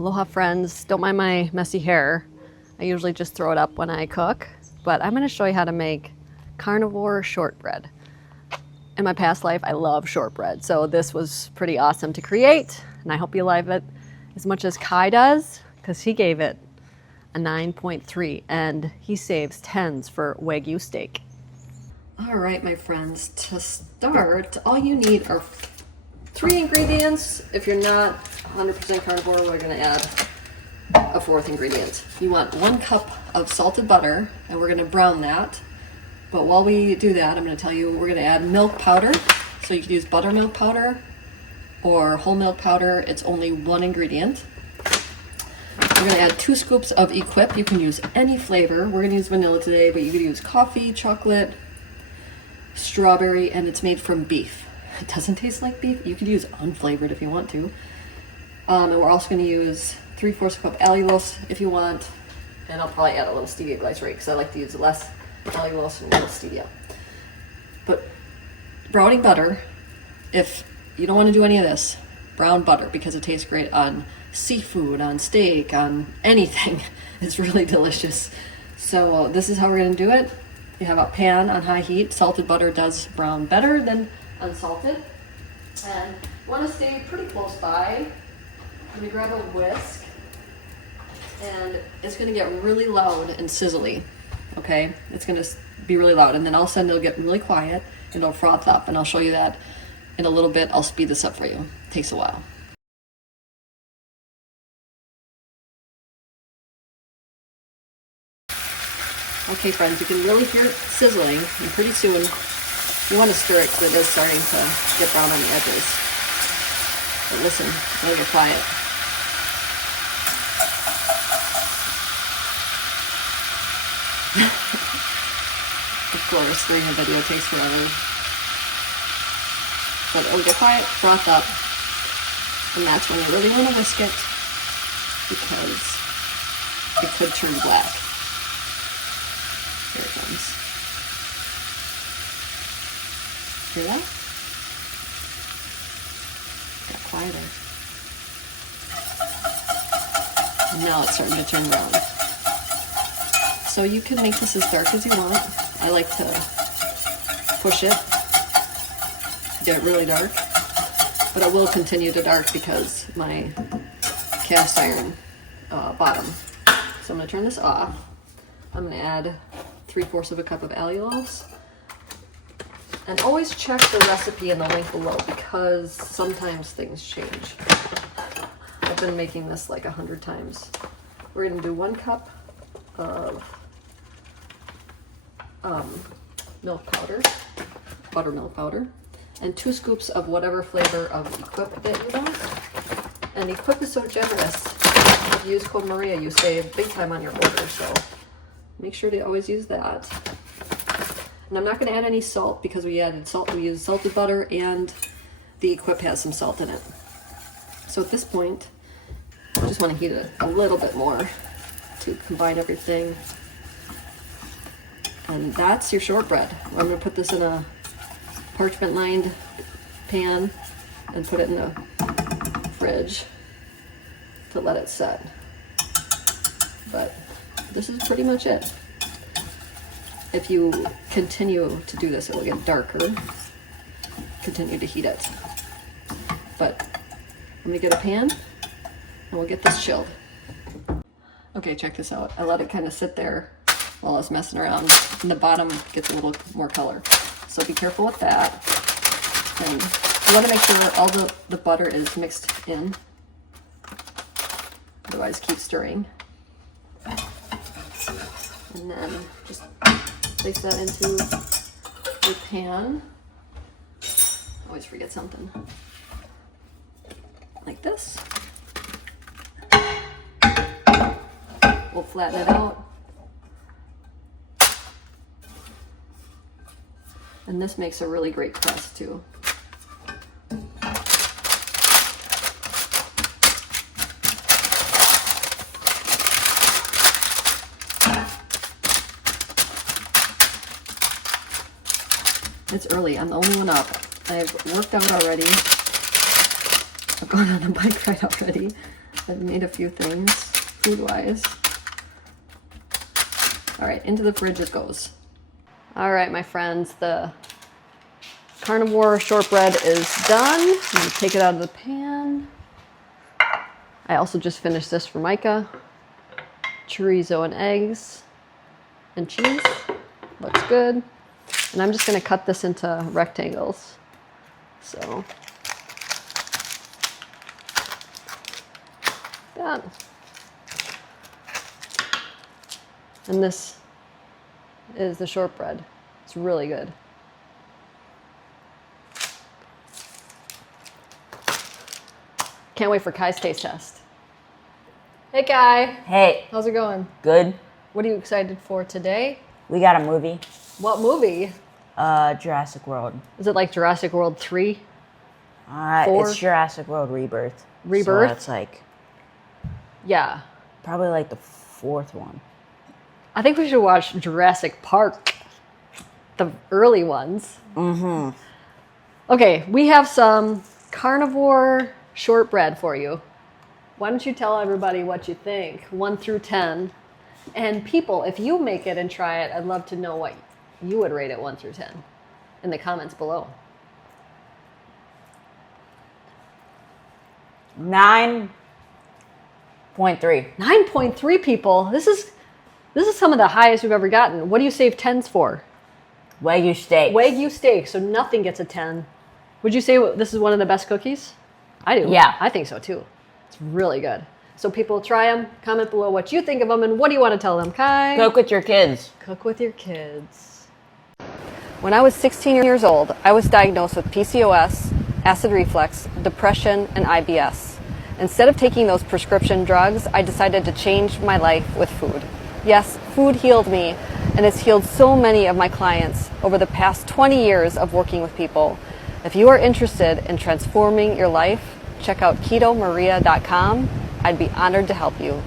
Aloha friends, don't mind my messy hair. I usually just throw it up when I cook, but I'm going to show you how to make carnivore shortbread. In my past life, I love shortbread, so this was pretty awesome to create, and I hope you like it as much as Kai does, because he gave it a 9.3, and he saves 10s for Wagyu steak. All right, my friends, to start, all you need are 3 ingredients. If you're not 100% carnivore, we're going to add a 4th ingredient. You want 1 cup of salted butter, and we're going to brown that. But while we do that, I'm going to tell you we're going to add milk powder. So you can use buttermilk powder or whole milk powder. It's only 1 ingredient. We're going to add 2 scoops of Equip. You can use any flavor. We're going to use vanilla today, but you can use coffee, chocolate, strawberry, and it's made from beef. It doesn't taste like beef. You could use unflavored if you want to. And we're also going to use 3/4 cup allulose if you want. And I'll probably add a little stevia glycerate because I like to use less allulose and a little stevia. But browning butter, if you don't want to do any of this, brown butter because it tastes great on seafood, on steak, on anything. It's really delicious. So this is how we're going to do it. You have a pan on high heat. Salted butter does brown better than unsalted. And you want to stay pretty close by. I'm going to grab a whisk, and it's going to get really loud and sizzly, okay? It's going to be really loud, and then all of a sudden it'll get really quiet, and it'll froth up, and I'll show you that in a little bit. I'll speed this up for you. It takes a while. Okay, friends, you can really hear it sizzling, and pretty soon you want to stir it because it is starting to get brown on the edges. But listen, it'll get quiet. Of course, doing a video takes forever. But it'll get quiet, froth up, and that's when you really want to whisk it because it could turn black. Here it comes. Hear that? Got quieter. And now it's starting to turn brown. So you can make this as dark as you want. I like to push it, get it really dark, but it will continue to dark because my cast iron bottom. So I'm going to turn this off. I'm going to add 3/4 cup of allulose. And always check the recipe in the link below because sometimes things change. I've been making this like 100 times. We're going to do 1 cup of milk powder, buttermilk powder, and 2 scoops of whatever flavor of Equip that you want. And Equip is so generous. If you use code Maria, you save big time on your order, so make sure to always use that. And I'm not going to add any salt because we added salt. We used salted butter, and the Equip has some salt in it. So at this point, I just want to heat it a little bit more to combine everything. And that's your shortbread. I'm going to put this in a parchment-lined pan and put it in the fridge to let it set. But this is pretty much it. If you continue to do this, it will get darker. Continue to heat it. But I'm going to get a pan and we'll get this chilled. Okay, check this out. I let it kind of sit there while I was messing around, and the bottom gets a little more color. So be careful with that. And you want to make sure all the butter is mixed in. Otherwise, keep stirring. And then just place that into your pan. Always forget something. Like this. We'll flatten it out. And this makes a really great crust too. It's early. I'm the only one up. I've worked out already. I've gone on a bike ride already. I've made a few things food-wise. All right, into the fridge it goes. All right, my friends, the carnivore shortbread is done. I'm gonna take it out of the pan. I also just finished this for Micah. Chorizo and eggs and cheese. Looks good. And I'm just gonna cut this into rectangles. So, done. And this is the shortbread. It's really good. Can't wait for Kai's taste test. Hey Kai. Hey. How's it going? Good. What are you excited for today? We got a movie. What movie? Jurassic World. Is it like Jurassic World 3? 4? It's Jurassic World Rebirth. Rebirth? So that's like Yeah. probably like the 4th one. I think we should watch Jurassic Park. The early ones. Mm-hmm. Okay, we have some carnivore shortbread for you. Why don't you tell everybody what you think, 1 through 10. And people, if you make it and try it, I'd love to know what you would rate it 1 through 10 in the comments below. 9.3. 9.3 people. This is some of the highest we've ever gotten. What do you save 10s for? Wagyu steak. Wagyu steak, so nothing gets a 10. Would you say this is one of the best cookies? I do. Yeah. I think so too. It's really good. So people try them. Comment below what you think of them and what do you want to tell them, Kai? Cook with your kids. Cook with your kids. When I was 16 years old, I was diagnosed with PCOS, acid reflux, depression, and IBS. Instead of taking those prescription drugs, I decided to change my life with food. Yes, food healed me, and it's healed so many of my clients over the past 20 years of working with people. If you are interested in transforming your life, check out KetoMaria.com. I'd be honored to help you.